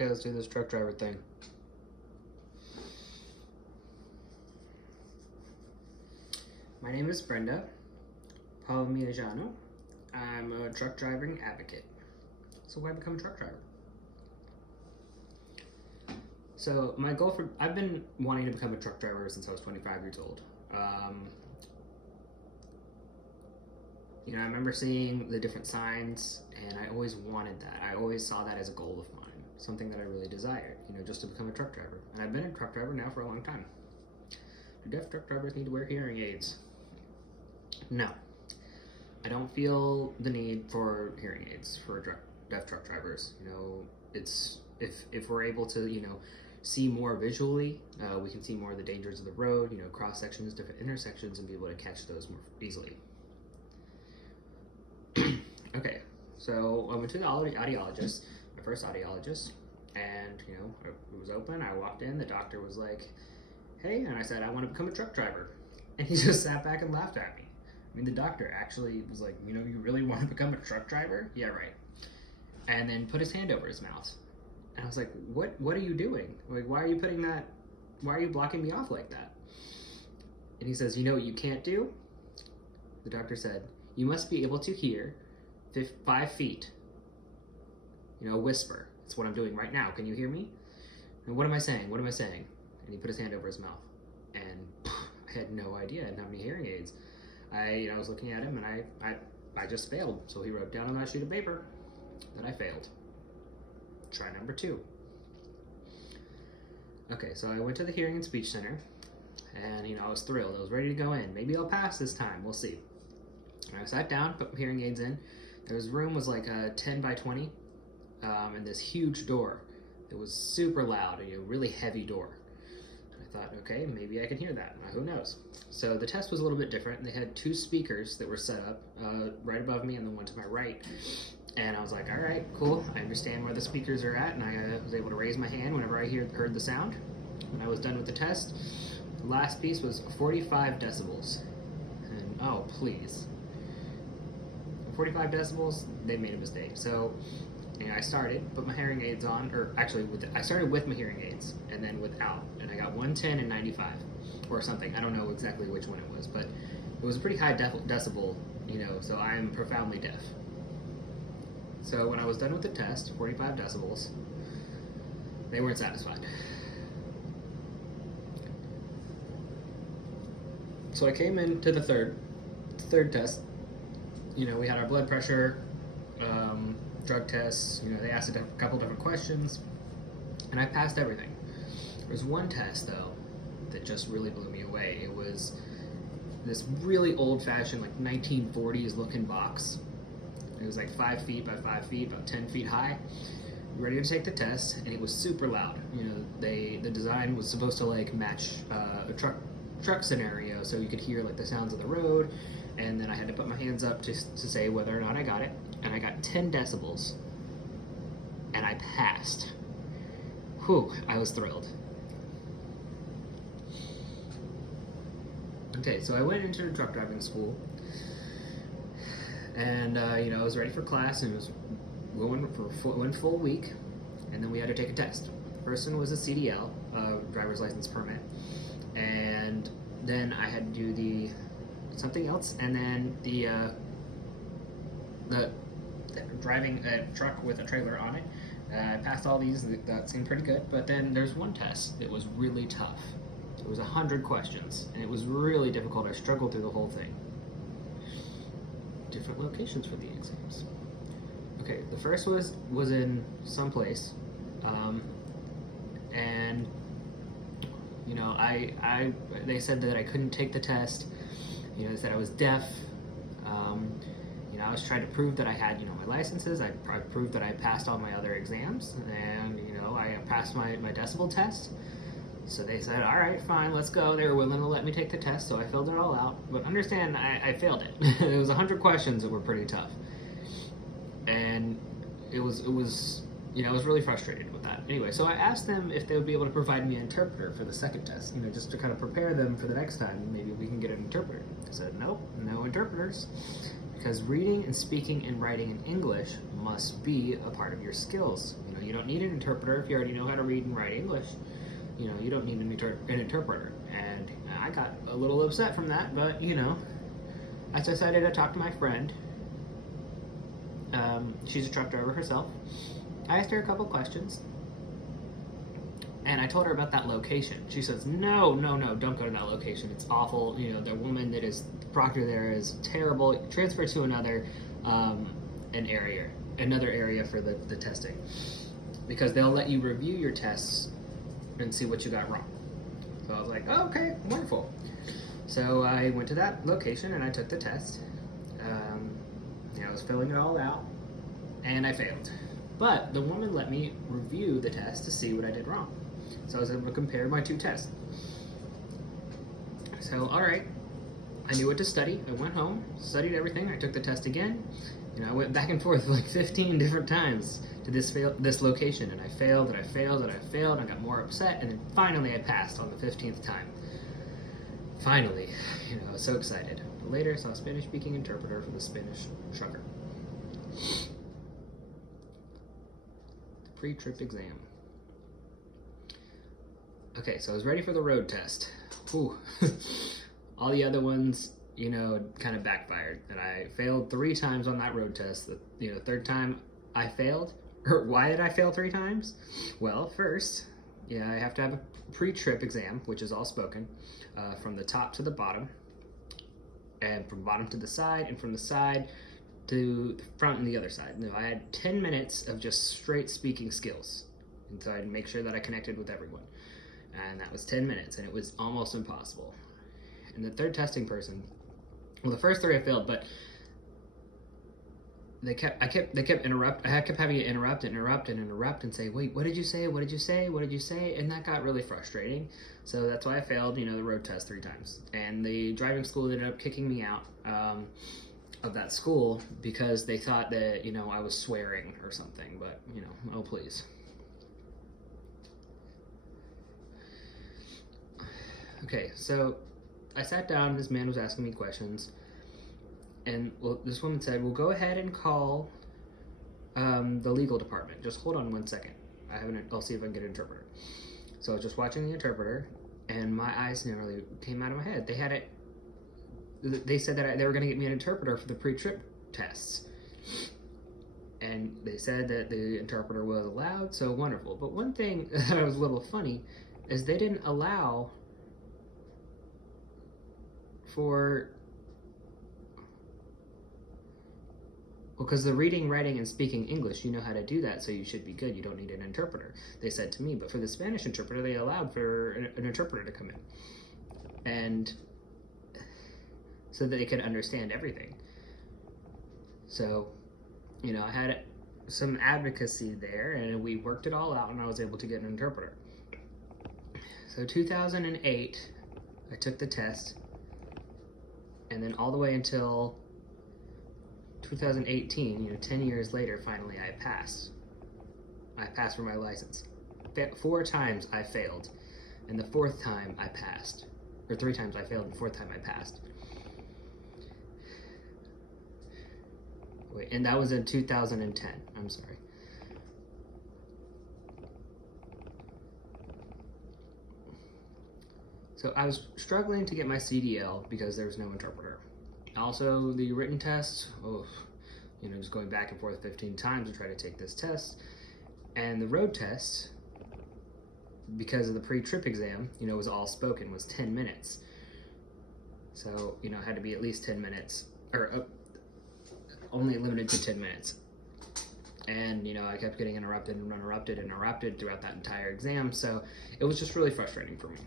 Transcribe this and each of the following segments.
Okay, let's do this truck driver thing. My name is Brenda Palmiajano. I'm a truck driving advocate. So why become a truck driver? So my goal I've been wanting to become a truck driver since I was 25 years old. I remember seeing the different signs, and I always wanted that. I always saw that as a goal of mine, something that I really desired, just to become a truck driver. And I've been a truck driver now for a long time. Do deaf truck drivers need to wear hearing aids? No. I don't feel the need for hearing aids for deaf truck drivers. It's if we're able to, see more visually, we can see more of the dangers of the road, cross sections, different intersections, and be able to catch those more easily. Okay, so I went to the audiologist, my first audiologist, and it was open. I walked in, the doctor was like, "Hey," and I said, "I want to become a truck driver," and he just sat back and laughed at me. I mean, the doctor actually was like, "You really want to become a truck driver?" "Yeah, right." And then put his hand over his mouth, and I was like, "What are you doing? Like, why are you blocking me off like that?" And he says, "You know what you can't do?" The doctor said, "You must be able to hear 5 feet. Whisper. That's what I'm doing right now. Can you hear me?" And what am I saying? What am I saying? And he put his hand over his mouth, and I had no idea. I didn't have any hearing aids. I was looking at him, and I just failed. So he wrote down on that sheet of paper that I failed. Try number 2. Okay, so I went to the Hearing and Speech Center, and I was thrilled. I was ready to go in. Maybe I'll pass this time. We'll see. And I sat down, put my hearing aids in. This room was like a 10 by 20, and this huge door. It was super loud, a really heavy door. And I thought, okay, maybe I can hear that. Who knows? So the test was a little bit different. They had 2 speakers that were set up right above me and the one to my right. And I was like, all right, cool. I understand where the speakers are at, and I was able to raise my hand whenever I heard the sound. When I was done with the test, the last piece was 45 decibels. And oh, please. 45 decibels, they made a mistake. So, I started, put my hearing aids on, or actually, I started with my hearing aids, and then without, and I got 110 and 95, or something. I don't know exactly which one it was, but it was a pretty high decibel, so I am profoundly deaf. So when I was done with the test, 45 decibels, they weren't satisfied. So I came into the third test. We had our blood pressure, drug tests. They asked a couple different questions, and I passed everything. There was one test, though, that just really blew me away. It was this really old-fashioned, like 1940s looking box. It was like 5 feet by 5 feet, about 10 feet high. Ready to take the test, and it was super loud. The design was supposed to like match a truck scenario, so you could hear like the sounds of the road. And then I had to put my hands up to say whether or not I got it. And I got 10 decibels. And I passed. Whew, I was thrilled. Okay, so I went into truck driving school. And, I was ready for class, and it was going for one full week. And then we had to take a test. First one was a CDL, driver's license permit. And then I had to do something else, and then the driving a truck with a trailer on it. I passed all these. That seemed pretty good, but then there's one test that was really tough. It was 100 questions, and it was really difficult. I struggled through the whole thing. Different locations for the exams. Okay, the first was in some place, and they said that I couldn't take the test. They said I was deaf. I was trying to prove that I had, my licenses. I proved that I passed all my other exams, and, I passed my decibel test. So they said, all right, fine, let's go. They were willing to let me take the test, so I filled it all out. But understand, I failed it. It was 100 questions that were pretty tough. And I was really frustrated with that. Anyway, so I asked them if they would be able to provide me an interpreter for the second test, just to kind of prepare them for the next time. Maybe we can get an interpreter. They said, nope, no interpreters. because reading and speaking and writing in English must be a part of your skills. You don't need an interpreter if you already know how to read and write English. You don't need an interpreter. And I got a little upset from that, but I decided to talk to my friend. She's a truck driver herself. I asked her a couple questions, and I told her about that location. She says, no, don't go to that location. It's awful. The woman that is the proctor there is terrible. Transfer to another area for the testing, because they'll let you review your tests and see what you got wrong. So I was like, oh, okay, wonderful. So I went to that location and I took the test. I was filling it all out, and I failed. But the woman let me review the test to see what I did wrong. So I was able to compare my two tests. So, all right, I knew what to study. I went home, studied everything. I took the test again. I went back and forth like 15 different times to this location, and I failed, and I failed, and I failed, and I got more upset, and then finally I passed on the 15th time. Finally, I was so excited. Later, I saw a Spanish-speaking interpreter for the Spanish trucker. The pre-trip exam. Okay, so I was ready for the road test. Whew. All the other ones, kind of backfired. And I failed 3 times on that road test. The third time I failed. Why did I fail 3 times? Well, first, I have to have a pre-trip exam, which is all spoken, from the top to the bottom, and from bottom to the side, and from the side to the front and the other side. I had 10 minutes of just straight speaking skills, and so I'd make sure that I connected with everyone. And that was 10 minutes, and it was almost impossible. And the third testing person, well, the first 3 I failed, but I kept having to interrupt and say, wait, what did you say? What did you say? What did you say? And that got really frustrating. So that's why I failed, the road test 3 times. And the driving school ended up kicking me out of that school because they thought that, I was swearing or something. But, oh, please. Okay, so I sat down, this man was asking me questions. And this woman said, well, go ahead and call the legal department. Just hold on 1 second. I'll see if I can get an interpreter. So I was just watching the interpreter, and my eyes nearly came out of my head. They said that they were going to get me an interpreter for the pre-trip tests. And they said that the interpreter was allowed, so wonderful. But one thing that was a little funny is they didn't allow for... Well, because the reading, writing, and speaking English, you know how to do that, so you should be good. You don't need an interpreter, they said to me. But for the Spanish interpreter, they allowed for an interpreter to come in, and so that they could understand everything. So, I had some advocacy there, and we worked it all out, and I was able to get an interpreter. So 2008, I took the test, and then all the way until 2018, 10 years later, finally I passed. I passed for my license. 4 times I failed, and the 4th time I passed. Or 3 times I failed, and the 4th time I passed. Wait, and that was in 2010. I'm sorry. So I was struggling to get my CDL because there was no interpreter. Also, the written test, just going back and forth 15 times to try to take this test. And the road test, because of the pre-trip exam, was all spoken, was 10 minutes. So, it had to be at least 10 minutes, or only limited to 10 minutes. And, I kept getting interrupted throughout that entire exam. So it was just really frustrating for me.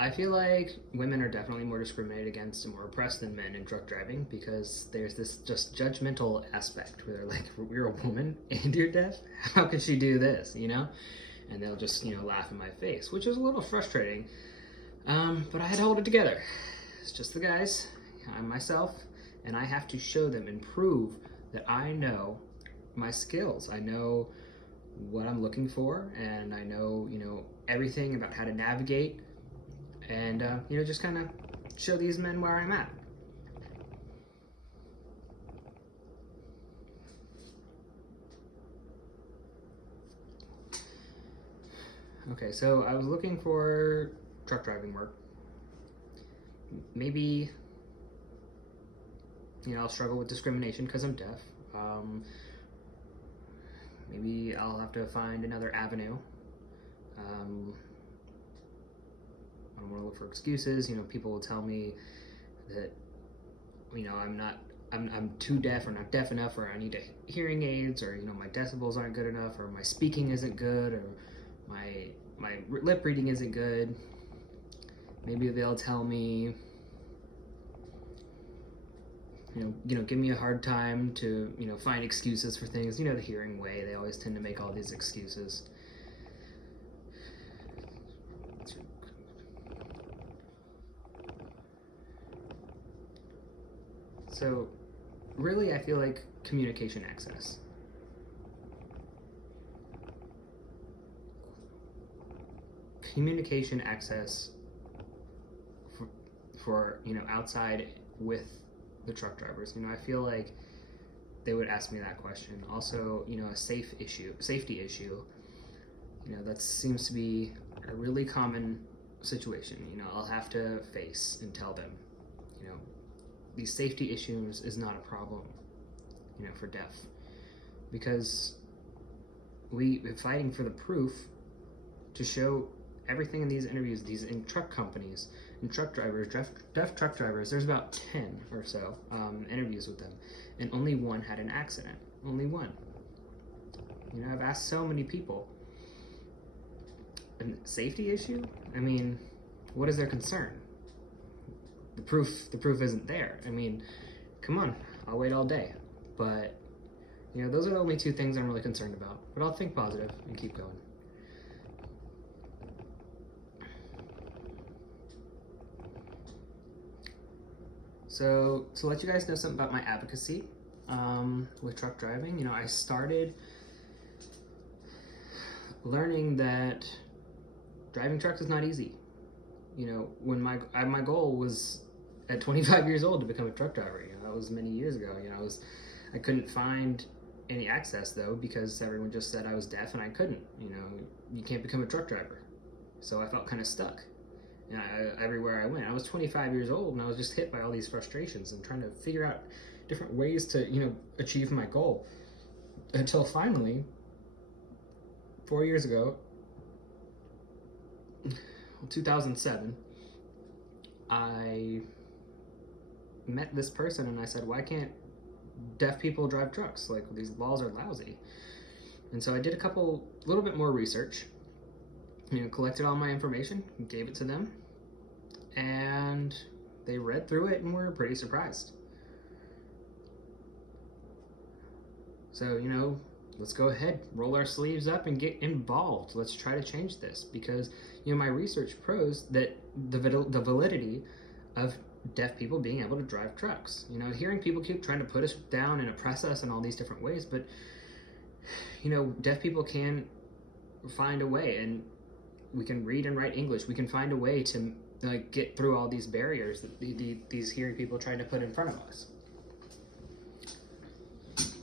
I feel like women are definitely more discriminated against and more oppressed than men in truck driving, because there's this just judgmental aspect where they're like, you're a woman and you're deaf? How could she do this, And they'll just, laugh in my face, which is a little frustrating. But I had to hold it together. It's just the guys, I'm myself, and I have to show them and prove that I know my skills. I know what I'm looking for, and I know, everything about how to navigate and just kind of show these men where I'm at. Okay, so I was looking for truck driving work. Maybe, I'll struggle with discrimination because I'm deaf. Maybe I'll have to find another avenue. I don't want to look for excuses. People will tell me that, I'm too deaf or not deaf enough, or I need hearing aids, or my decibels aren't good enough, or my speaking isn't good, or my lip reading isn't good. Maybe they'll tell me, give me a hard time to, find excuses for things. The hearing way, they always tend to make all these excuses. So, really, I feel like communication access. Communication access for outside with the truck drivers. I feel like they would ask me that question. Also, a safety issue. That seems to be a really common situation. I'll have to face and tell them, these safety issues is not a problem, for deaf, because we're fighting for the proof to show everything in these interviews, in truck companies, and truck drivers, deaf truck drivers. There's about 10 or so interviews with them, and only one had an accident. Only one. I've asked so many people. A safety issue? I mean, what is their concern? The proof isn't there. I mean, come on, I'll wait all day. But, those are the only two things I'm really concerned about. But I'll think positive and keep going. So to let you guys know something about my advocacy with truck driving, I started learning that driving trucks is not easy. When my goal was at 25 years old to become a truck driver. That was many years ago. I couldn't find any access though, because everyone just said I was deaf and I couldn't. You can't become a truck driver. So I felt kind of stuck. Everywhere I went. I was 25 years old and I was just hit by all these frustrations and trying to figure out different ways to, achieve my goal. Until finally, 4 years ago, 2007, I met this person and I said, why can't deaf people drive trucks? Like, these laws are lousy. And so I did a little bit more research, collected all my information, gave it to them, and they read through it and were pretty surprised. So, let's go ahead, roll our sleeves up and get involved. Let's try to change this, because, my research proves that the validity of deaf people being able to drive trucks. Hearing people keep trying to put us down and oppress us in all these different ways, but, deaf people can find a way, and we can read and write English. We can find a way to get through all these barriers that these hearing people trying to put in front of us.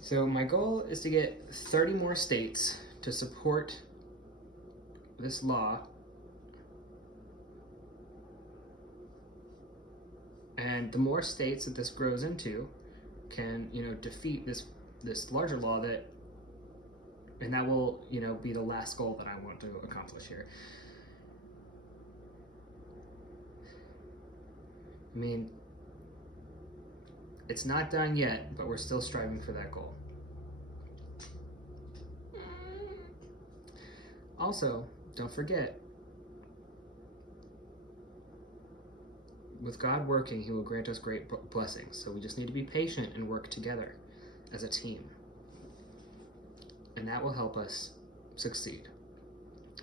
So my goal is to get 30 more states to support this law, and the more states that this grows into can defeat this larger law, and that will be the last goal that I want to accomplish here. I mean, it's not done yet, but we're still striving for that goal. Also, don't forget, with God working, He will grant us great blessings. So we just need to be patient and work together as a team. And that will help us succeed.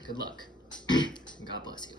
Good luck. God bless you.